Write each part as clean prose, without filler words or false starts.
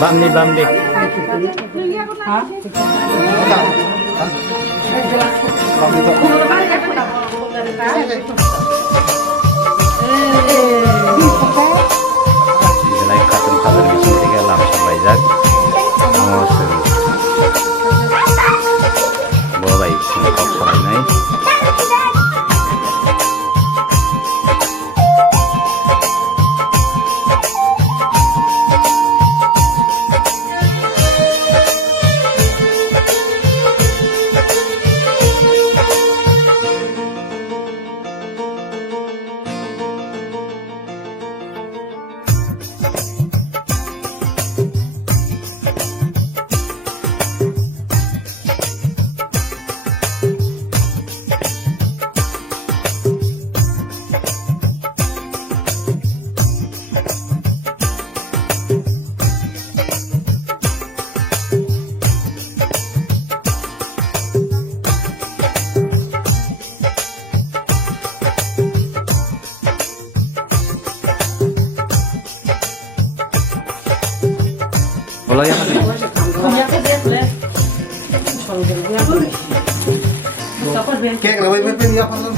Bam đi. Hả? Jelai katum bisa tiga lam sampai zat. Ngosel. Boleh singkok sampai naik. Boleh ya mas? Kayak kenapa ini apa tuh?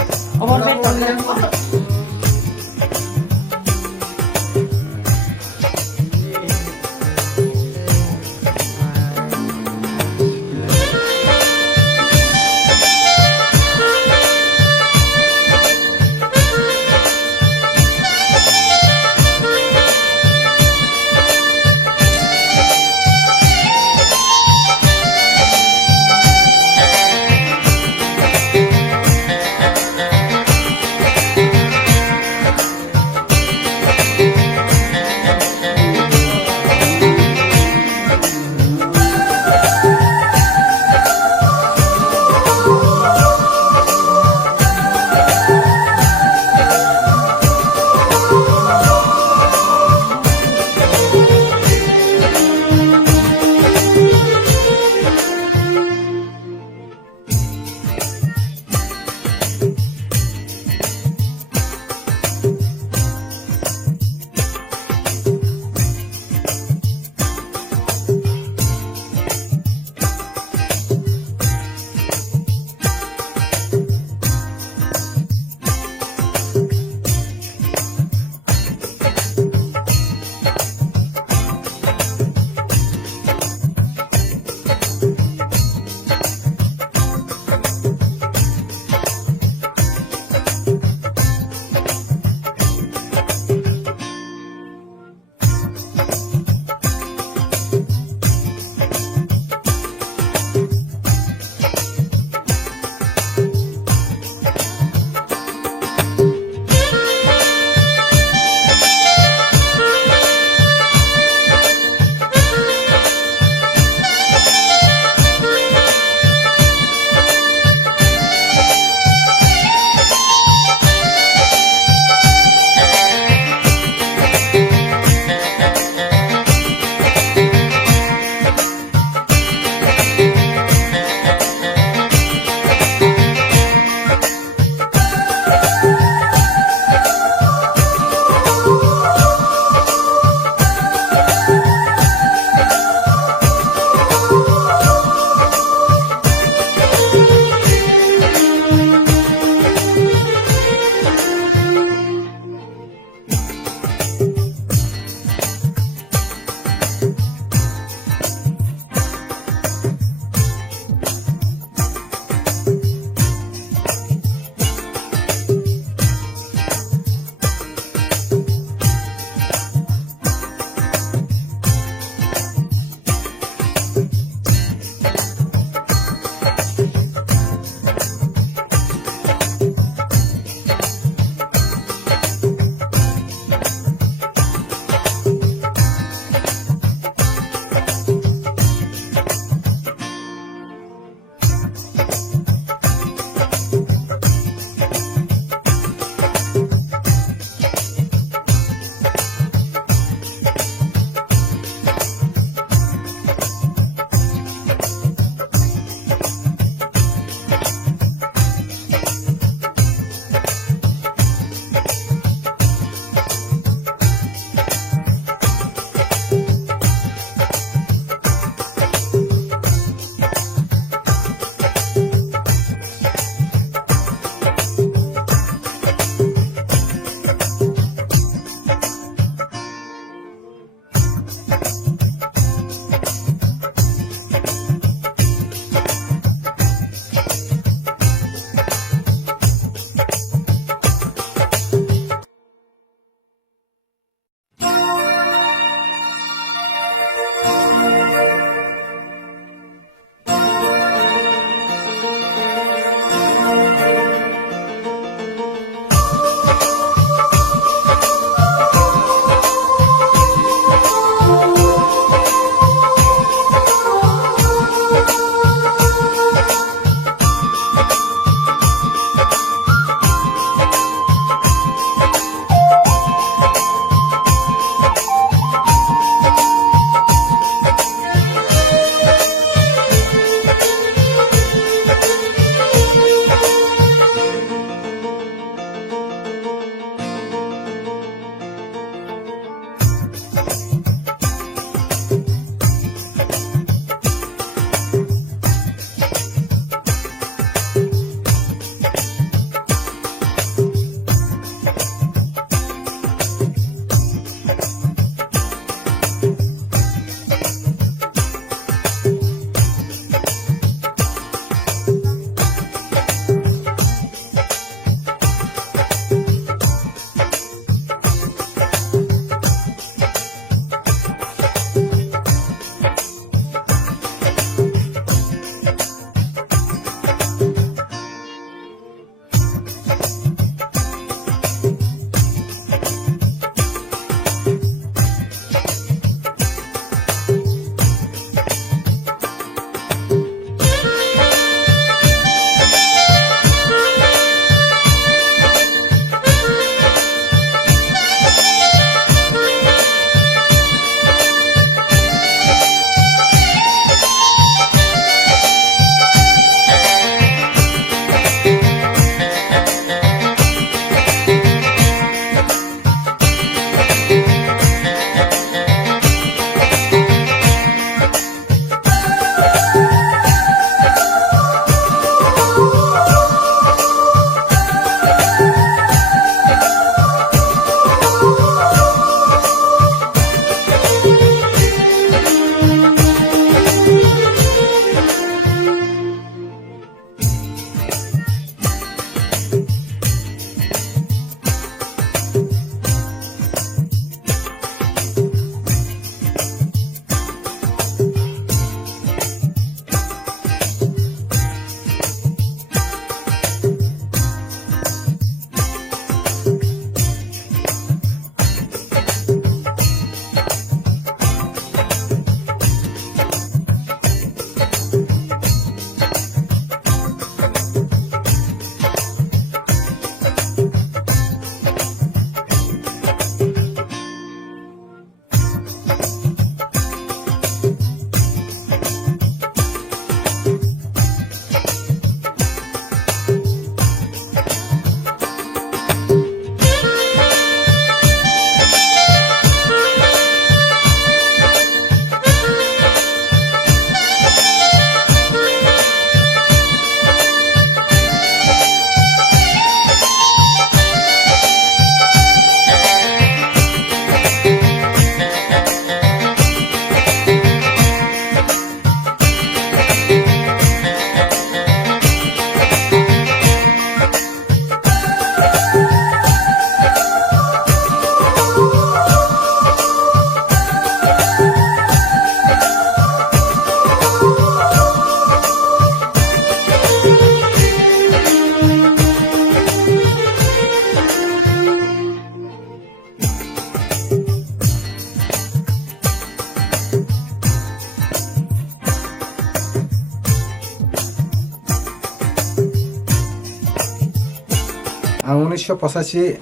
1985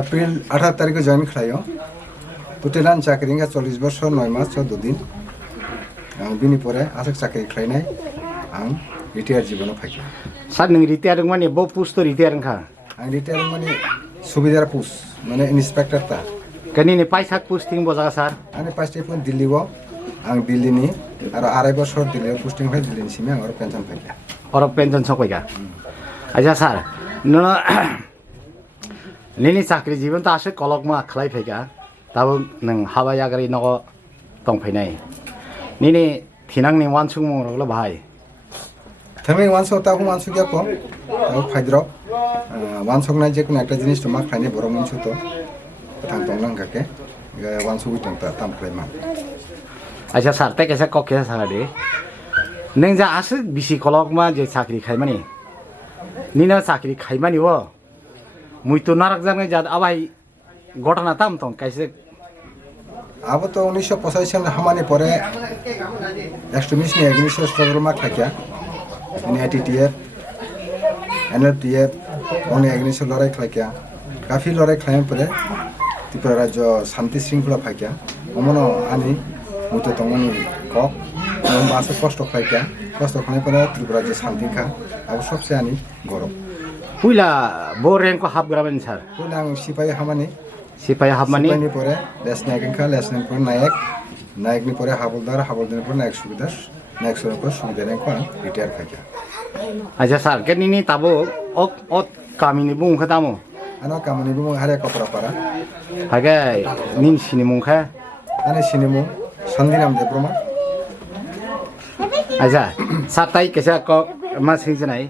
April 18 तारिख join खालायो टोटेलान चाकरी 40 बছর 9 मास 14 दिन आं बिनि परे आसक चाकरी खालायनाय आं रिटायार जीवन फायखा सार नों रिटायार माने ब पुस्ट रिटायार खा आं रिटायार माने सुबिदार पुस्ट माने इन्सपेक्टर ता कनिनि पाइसा पोस्टिं बजा सार आंनि पास्टे फोन दिल्लीआव आं दिल्लीनि आरो 2.5 बছর दिल्लीआव पोस्टिं फाय दिल्लीनिसिम आं आरो पेन्सन फायखा और पेन्सन सकायगा अच्छा सार न निनि चाकरी जीवन त आसे कलकमा खलाय फैगा ताबो नों हाबा यागरि नग तंफैनाय निनि थिनांनि वानसुं मंगरल भाई थमे वानसो ताखौ वानसो गया को ताव फाइद्र वानसोनाय जेकुन एकटा जिनिस तो मा खायनि बर मोनसो तो थां तंलां गाके वानसो उइतं ता तामख्लायमा अच्छा सार ते कैसे कके सारदे नों जा आसे बिसि कलकमा जे चाकरी खायमानि निना चाकरी खायमानि वो मुइतो नारक जानाय जा आबाय घटना ताम तंग कैसे अब तो 1985 सन हमाने परे एक्सट्रीमिस्ट ने एग्निस्ट स्ट्रगल मा खाक्या इन एटीटीएफ एनएलटीएफ ओने एग्निस्ट लड़ाई खाक्या काफी लड़ाई खायम परे त्रिपुरा राज्य शांति श्रृंखला फाक्या ओमनो आनी मुतो तंगनि कक मासे कष्ट खाक्या कष्ट खाने परे त्रिपुरा राज्य शांति खा अब सबसे आनी गौरव पुइला बो रेंक को हाफ ग्रामन सर पुइला आं सिपाही हमानी सिपाही हाफ मानि सिपाहीनि परे लेसनायकखा लेसनायनि परे नायक नायकनि परे हाबलदार हाबलदारनि परे नायक सुबिदार नायक सुबिदार सुबिदारनिखौ आं रिटायार खाक्या अच्छा सर के निनि ताबो अक कामिनि बुंखा तामो आनो कामनिबो मो हारे कपरापारा हागे निन सिनि मुंखा आने सिनेमो सन्दिनाम देब्रमा अच्छा सर ताई कैसे क मा सिंजनाय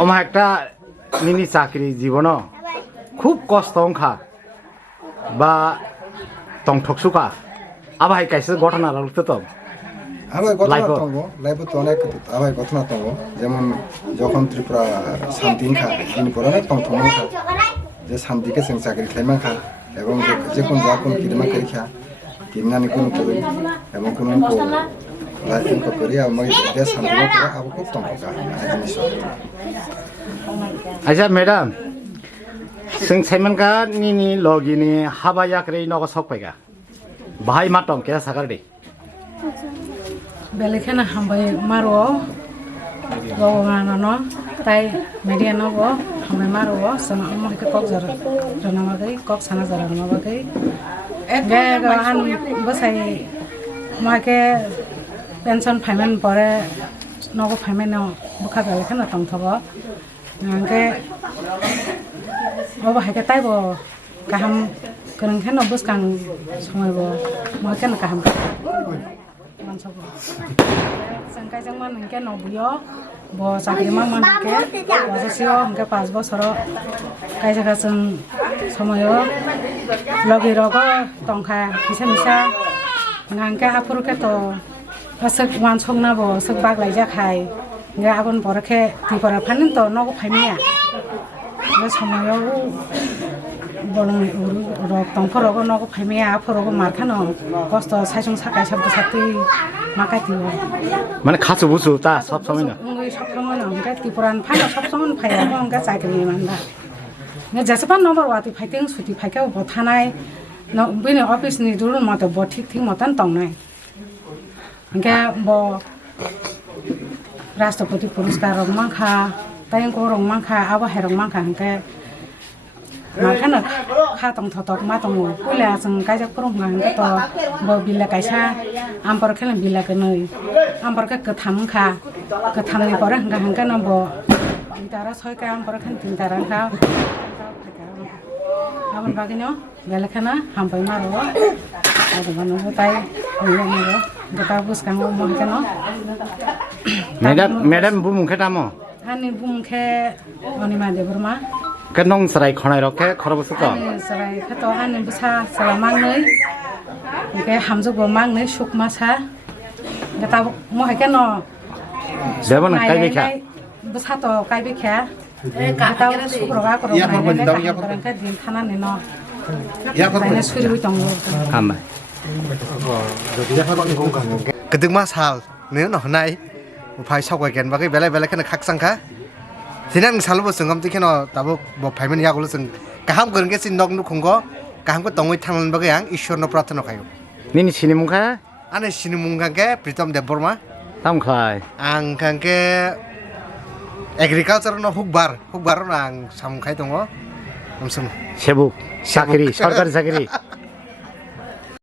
अमा एकटा निनि चाकरी जीवन खूब कष्ट खा बा तंथकसुका आबाय कैसे घटना रलते तो आबाय घटना तंगो लाइफ तो अनेक आबाय घटना तंगो जेमन जखन त्रिपुरा शांति खा बिनि परे तंथमन खा जे शांति के जों चाकरी खायमा खा एवं जे कोन जाकोन किदमा करिखा किननानि कोन करि एवं कोन को लाइफ को करि आ मै दे शांति को अब को तंगका जिनिस अच्छा मैडम जों साइमनका निनि लगिनि हाबा याकरै नग सकपायगा बाहाय मातम के सागार दे बेलेखेना हामबाय मारो गवानो ताई मेडियानो गो हामबाय मारो समा अमके कक जर रनामागै कक साना जर रनामागै गे गान बसाय माके पेन्सन फाइमेन परे नगो फाइमेन बुखा बेलेखेना तंथबो नांगे अब हायके ताइबो गाहाम गोरोंखेन बसकां समायबो माकेन गाहाम मानसबो संकायजों मानके नबुयो ब चाकरि मा मानके बजसियो हमके 5 बছर कायजागा जों समायो लगि रग तंखा मिसा मिसा नांके हाफुरके तो असक वानसंना बो सक बागलाय जाखाय गे आगन बरखे तिपरा फानिन तो नगो फाइमिया बे समायो बरं रग तंफरग नगो फाइमिया आफरग मारखानो कष्ट साइसं साकाय सब साथि माकाति माने खासु बुसु ता सब समय न उंगै सब समय न हमके तिपरान फानो सब समय फाया हमके चाकरि मानदा ने जसपा नम्बर वाति फाइटिं सुति फाइका बथानाय न बिनि अफिस नि दुरु मत ब ठीक ठीक मतन तंनाय हमके ब राष्ट्रपति पुरस्कार माखा तायंको रंग माखा आबा हेरं माखा हमके माखाना खा तंग थतक मा तंग पुला जों कायजा फोरं हमके तो ब बिला कायसा आमपर खेलन बिला कनै आमपर के थामखा थामनि परे हमके न ब तारा सयका आमपर खेन तिन तारा खा आबन बागिनो बेलेखाना हामबाय मारो आरो बानो ताय नियो गता बुसकां मोहके न मैडम बुमुखे तामो आनि बुमुखे अनिमा देबरमा के नंग सराय खनाय रखे खरबसु तो सराय खतो आनि बुसा सरा मांगनै के हामजोबो मांगनै सुकमासा गता मोहके न देबन कायबेखा बुसा तो कायबेखा गता सुप्रगा करो नायले दिन थानानै न या सुरिबो दङ हामबाय गदमा साल ने न हनाय फाय सावगायगेन बागै बेले बेले खने खाकसांखा Sinang salbo sengam tikeno tabo bo phaimen ya golo seng kaham goreng ke sin nok nu khongo kaham ko tongoi thangan bagai ang ishwar no prarthana khayo. Nini sini mungka Ane sini mungkang ke Pritam Deborma tam khai. ang kang ke agriculture no hukbar no ang samkhai tongo. Amsum. Sebuk sakri, sarkari sakri.